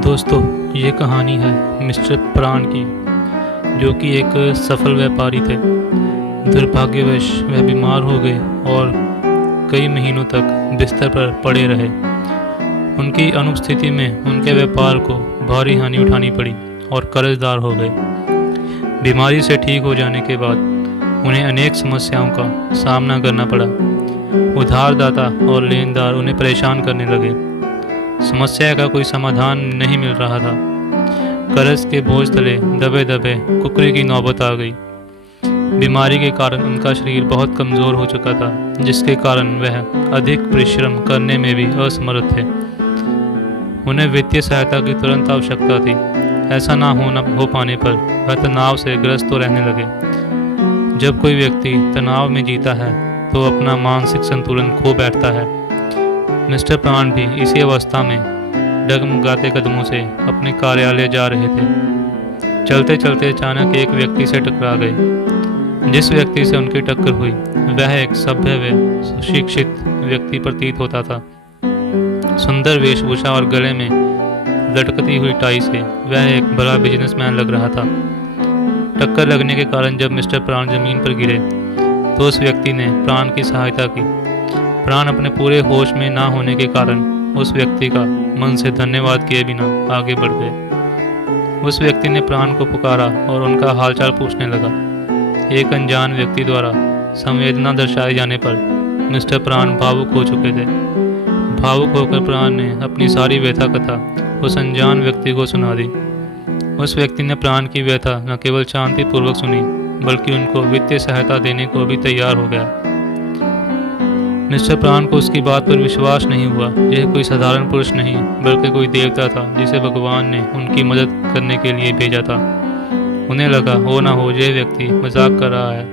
दोस्तों, ये कहानी है मिस्टर प्राण की, जो कि एक सफल व्यापारी थे। दुर्भाग्यवश वह बीमार हो गए और कई महीनों तक बिस्तर पर पड़े रहे। उनकी अनुपस्थिति में उनके व्यापार को भारी हानि उठानी पड़ी और कर्जदार हो गए। बीमारी से ठीक हो जाने के बाद उन्हें अनेक समस्याओं का सामना करना पड़ा। उधारदाता और लेनदार उन्हें परेशान करने लगे। समस्या का कोई समाधान नहीं मिल रहा था। कर्ज के बोझ तले दबे दबे कुकरी की नौबत आ गई। बीमारी के कारण उनका शरीर बहुत कमज़ोर हो चुका था, जिसके कारण वह अधिक परिश्रम करने में भी असमर्थ थे। उन्हें वित्तीय सहायता की तुरंत आवश्यकता थी। ऐसा ना हो पाने पर वह तनाव से ग्रस्त तो रहने लगे। जब कोई व्यक्ति तनाव में जीता है तो अपना मानसिक संतुलन खो बैठता है। मिस्टर प्राण भी इसी अवस्था में डगमगाते कदमों से अपने कार्यालय जा रहे थे। चलते चलते अचानक एक व्यक्ति से टकरा गए। जिस व्यक्ति से उनकी टक्कर हुई वह एक सभ्य व सुशिक्षित व्यक्ति प्रतीत होता था। सुंदर वेशभूषा और गले में लटकती हुई टाई से वह एक बड़ा बिजनेसमैन लग रहा था। टक्कर लगने के कारण जब मिस्टर प्राण जमीन पर गिरे तो उस व्यक्ति ने प्राण की सहायता की। प्राण अपने पूरे होश में ना होने के कारण उस व्यक्ति का मन से धन्यवाद किए बिना आगे बढ़ गए। उस व्यक्ति ने प्राण को पुकारा और उनका हालचाल पूछने लगा। एक अनजान व्यक्ति द्वारा संवेदना दर्शाए जाने पर मिस्टर प्राण भावुक हो चुके थे। भावुक होकर प्राण ने अपनी सारी व्यथा कथा उस अनजान व्यक्ति को सुना दी। उस व्यक्ति ने प्राण की व्यथा न केवल शांतिपूर्वक सुनी, बल्कि उनको वित्तीय सहायता देने को भी तैयार हो गया। मिस्टर प्राण को उसकी बात पर विश्वास नहीं हुआ। यह कोई साधारण पुरुष नहीं, बल्कि कोई देवता था जिसे भगवान ने उनकी मदद करने के लिए भेजा था। उन्हें लगा हो ना हो यह व्यक्ति मजाक कर रहा है।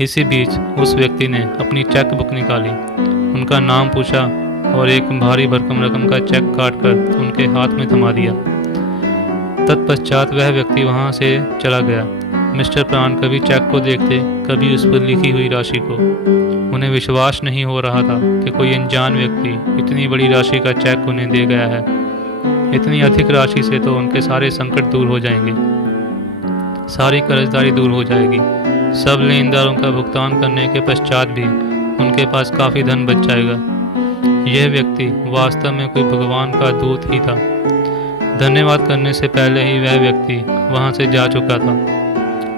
इसी बीच उस व्यक्ति ने अपनी चेक बुक निकाली, उनका नाम पूछा और एक भारी भरकम रकम का चेक काटकर उनके हाथ में थमा दिया। तत्पश्चात वह व्यक्ति वहां से चला गया। मिस्टर प्राण कभी चेक को देखते, कभी उस पर लिखी हुई राशि को। उन्हें विश्वास नहीं हो रहा था कि कोई अनजान व्यक्ति इतनी बड़ी राशि का चेक उन्हें दे गया है। इतनी अधिक राशि से तो उनके सारे संकट दूर हो जाएंगे, सारी कर्जदारी दूर हो जाएगी। सब लेनदारों का भुगतान करने के पश्चात भी उनके पास काफ़ी धन बच जाएगा। यह व्यक्ति वास्तव में कोई भगवान का दूत ही था। धन्यवाद करने से पहले ही वह व्यक्ति वहां से जा चुका था।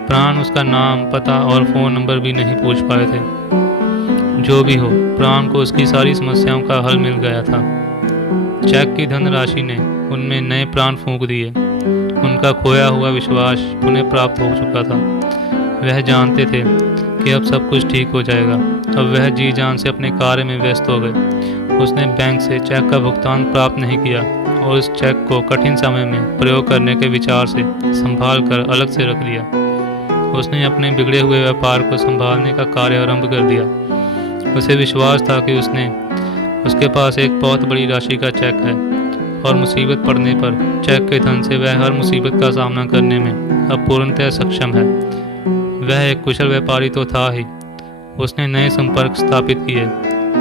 प्राण उसका नाम, पता और फ़ोन नंबर भी नहीं पूछ पाए थे। जो भी हो, प्राण को उसकी सारी समस्याओं का हल मिल गया था। चेक की धनराशि ने उनमें नए प्राण फूंक दिए। उनका खोया हुआ विश्वास पुनः प्राप्त हो चुका था। वह जानते थे कि अब सब कुछ ठीक हो जाएगा। अब वह जी जान से अपने कार्य में व्यस्त हो गए। उसने बैंक से चेक का भुगतान प्राप्त नहीं किया और उस चेक को कठिन समय में प्रयोग करने के विचार से संभाल कर अलग से रख दिया। उसने अपने बिगड़े हुए व्यापार को संभालने का कार्य आरंभ कर दिया। उसे विश्वास था कि उसके पास एक बहुत बड़ी राशि का चेक है और मुसीबत पड़ने पर चेक के धन से वह हर मुसीबत का सामना करने में अब पूर्णतः सक्षम है। वह एक कुशल व्यापारी तो था ही। उसने नए संपर्क स्थापित किए,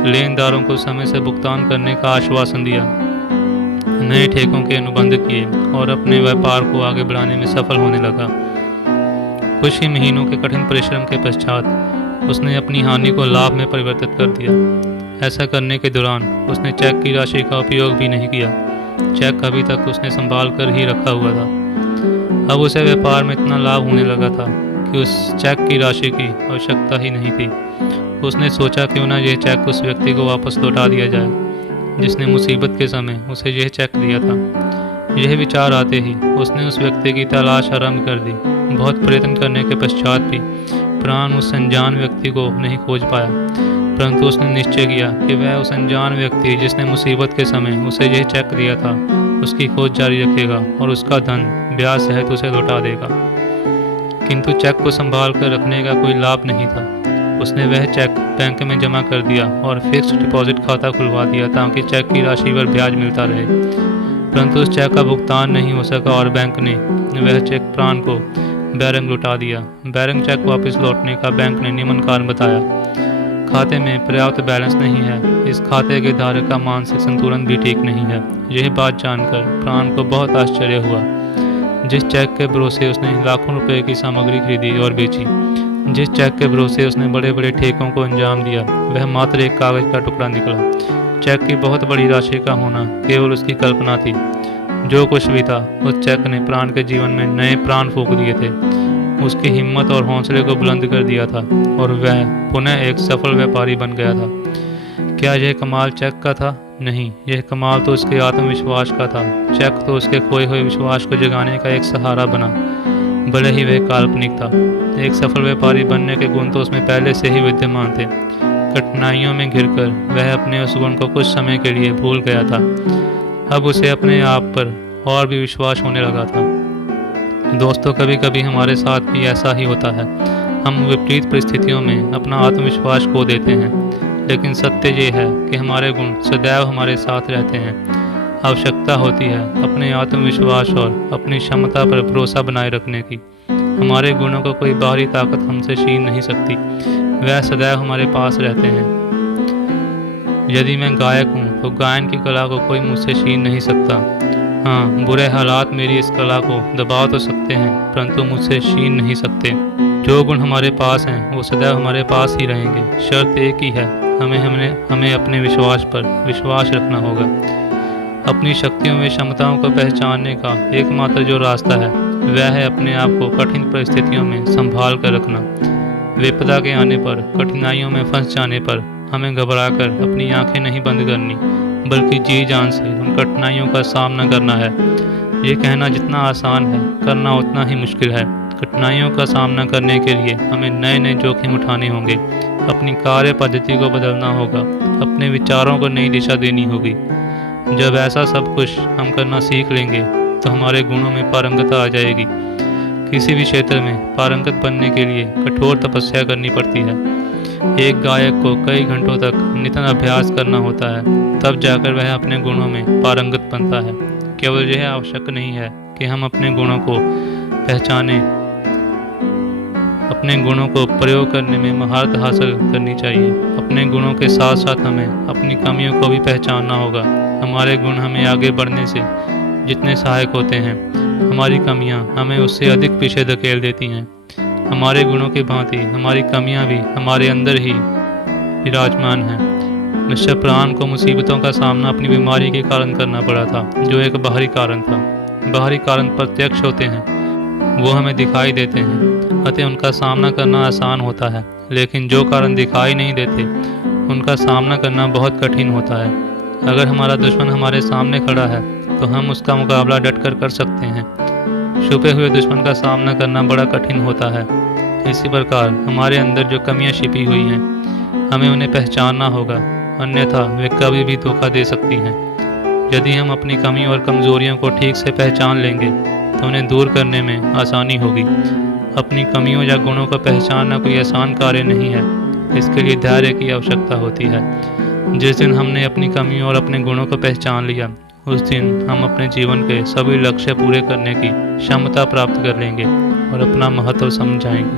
लेनदारों को समय से भुगतान करने का आश्वासन दिया, नए ठेकों के अनुबंध किए और अपने व्यापार को आगे बढ़ाने में सफल होने लगा। कुछ ही महीनों के कठिन परिश्रम के पश्चात उसने अपनी हानि को लाभ में परिवर्तित कर दिया। ऐसा करने के दौरान उसने चेक की राशि का उपयोग भी नहीं किया। चेक अभी तक उसने संभाल कर ही रखा हुआ था। अब उसे व्यापार में इतना लाभ होने लगा था कि उस चेक की राशि की आवश्यकता ही नहीं थी। उसने सोचा क्यों ना यह चेक उस व्यक्ति को वापस लौटा दिया जाए जिसने मुसीबत के समय उसे यह चेक दिया था। यह विचार आते ही उसने उस व्यक्ति की तलाश आरंभ कर दी। बहुत प्रयत्न करने के पश्चात भी प्राण उस अनजान व्यक्ति को नहीं खोज पाया, परंतु उसने निश्चय किया कि वह उस अनजान व्यक्ति जिसने मुसीबत के समय उसे यह चेक दिया था उसकी खोज जारी रखेगा और उसका धन ब्याज सहित उसे लौटा देगा। किंतु चेक को संभाल कर रखने का कोई लाभ नहीं था। उसने वह चेक बैंक में जमा कर दिया और फिक्स्ड डिपॉजिट खाता खुलवा दिया ताकि चेक की राशि पर ब्याज मिलता रहे। परंतु उस चेक का भुगतान नहीं हो सका और बैंक ने वह चेक प्राण को बैरंग लौटा दिया। बैरंग चेक वापस लौटने का बैंक ने निम्न कारण बताया। खाते में पर्याप्त बैलेंस नहीं है। इस खाते के धारक का मानसिक संतुलन भी ठीक नहीं है। यह बात जानकर प्राण को बहुत आश्चर्य हुआ। जिस चेक के भरोसे उसने लाखों रुपए की सामग्री खरीदी और बेची, जिस चेक के भरोसे उसने बड़े बड़े ठेकों को अंजाम दिया, वह मात्र एक कागज का टुकड़ा निकला। चेक की बहुत बड़ी राशि का होना केवल उसकी कल्पना थी। जो कुछ भी था, उस चेक ने प्राण के जीवन में नए प्राण फूंक दिए थे, उसकी हिम्मत और हौसले को बुलंद कर दिया था और वह पुनः एक सफल व्यापारी बन गया था। क्या यह कमाल चेक का था? नहीं, यह कमाल तो उसके आत्मविश्वास का था। चेक तो उसके खोए हुए विश्वास को जगाने का एक सहारा बना, भले ही वह काल्पनिक था। एक सफल व्यापारी बनने के गुण तो उसमें पहले से ही विद्यमान थे। कठिनाइयों में घिरकर वह अपने उस गुण को कुछ समय के लिए भूल गया था। अब उसे अपने आप पर और भी विश्वास होने लगा था। दोस्तों, कभी कभी हमारे साथ भी ऐसा ही होता है। हम विपरीत परिस्थितियों में अपना आत्मविश्वास खो देते हैं, लेकिन सत्य ये है कि हमारे गुण सदैव हमारे साथ रहते हैं। आवश्यकता होती है अपने आत्मविश्वास और अपनी क्षमता पर भरोसा बनाए रखने की। हमारे गुणों को कोई बाहरी ताकत हमसे छीन नहीं सकती, वह सदैव हमारे पास रहते हैं। यदि मैं गायक हूँ तो गायन की कला को कोई मुझसे छीन नहीं सकता। हाँ, बुरे हालात मेरी इस कला को दबा तो सकते हैं, परंतु मुझसे छीन नहीं सकते। जो गुण हमारे पास हैं वो सदैव हमारे पास ही रहेंगे। शर्त एक ही है, हमें अपने विश्वास पर विश्वास रखना होगा। अपनी शक्तियों व क्षमताओं को पहचानने का एकमात्र जो रास्ता है वह है अपने आप को कठिन परिस्थितियों में संभाल कर रखना। विपदा के आने पर, कठिनाइयों में फंस जाने पर हमें घबराकर अपनी आंखें नहीं बंद करनी, बल्कि जी जान से उन कठिनाइयों का सामना करना है। ये कहना जितना आसान है, करना उतना ही मुश्किल है। कठिनाइयों का सामना करने के लिए हमें नए नए जोखिम उठाने होंगे, अपनी कार्य पद्धति को बदलना होगा, अपने विचारों को नई दिशा देनी होगी। जब ऐसा सब कुछ हम करना सीख लेंगे तो हमारे गुणों में पारंगतता आ जाएगी। किसी भी क्षेत्र में पारंगत बनने के लिए कठोर तपस्या करनी पड़ती है। एक गायक को कई घंटों तक निरंतर अभ्यास करना होता है, तब जाकर वह अपने गुणों में पारंगत बनता है। केवल यह आवश्यक नहीं है कि हम अपने गुणों को पहचानें, अपने गुणों को प्रयोग करने में महारत हासिल करनी चाहिए। अपने गुणों के साथ साथ हमें अपनी कमियों को भी पहचानना होगा। हमारे गुण हमें आगे बढ़ने से जितने सहायक होते हैं, हमारी कमियां हमें उससे अधिक पीछे धकेल देती हैं। हमारे गुणों की भांति हमारी कमियां भी हमारे अंदर ही विराजमान हैं। मिस्टर प्राण को मुसीबतों का सामना अपनी बीमारी के कारण करना पड़ा था, जो एक बाहरी कारण था। बाहरी कारण प्रत्यक्ष होते हैं, वो हमें दिखाई देते हैं, अतः उनका सामना करना आसान होता है। लेकिन जो कारण दिखाई नहीं देते, उनका सामना करना बहुत कठिन होता है। अगर हमारा दुश्मन हमारे सामने खड़ा है तो हम उसका मुकाबला डटकर कर सकते हैं। छुपे हुए दुश्मन का सामना करना बड़ा कठिन होता है। इसी प्रकार हमारे अंदर जो कमियां छिपी हुई हैं, हमें उन्हें पहचानना होगा, अन्यथा वे कभी भी धोखा दे सकती हैं। यदि हम अपनी कमी और कमजोरियों को ठीक से पहचान लेंगे तो उन्हें दूर करने में आसानी होगी। अपनी कमियों या गुणों को पहचानना कोई आसान कार्य नहीं है, इसके लिए धैर्य की आवश्यकता होती है। जिस दिन हमने अपनी कमियों और अपने गुणों को पहचान लिया, उस दिन हम अपने जीवन के सभी लक्ष्य पूरे करने की क्षमता प्राप्त कर लेंगे और अपना महत्व समझाएंगे।